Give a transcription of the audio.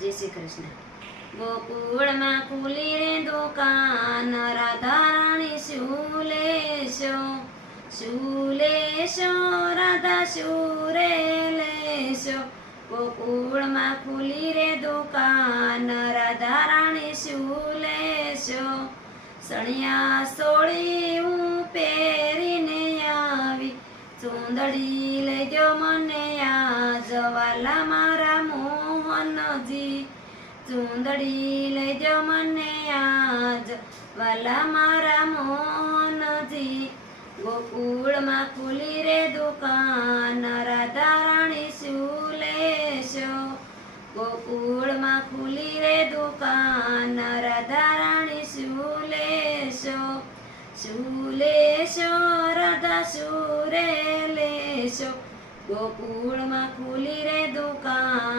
જય શ્રી કૃષ્ણ. ગોકુળમાં ખુલી રે દુકાન, રાધારાણી શું લેશો, શું લેશો રાધા શું રે લેશો. ગોકુળમાં ખુલી રે દુકાન, રાધારાણી શું લેશો. સણિયા સોળી હું પહેરીને આવી, ચૂંદડી લેજો મને આજ વાલા મારા મોહનજી. ચૂંદડી લેજો મને આજ વાલા મારા મોહનજી. ગોકુળમાં ખુલી રે દુકાન, રાધારાણી શું લેશો. ગોકુળમાં ખુલી રે દુકાન, રાધારાણી શું લેશો. શું લેશો રાધા શું રે લેશો. ગોકુળમાં ખુલી રે દુકાન,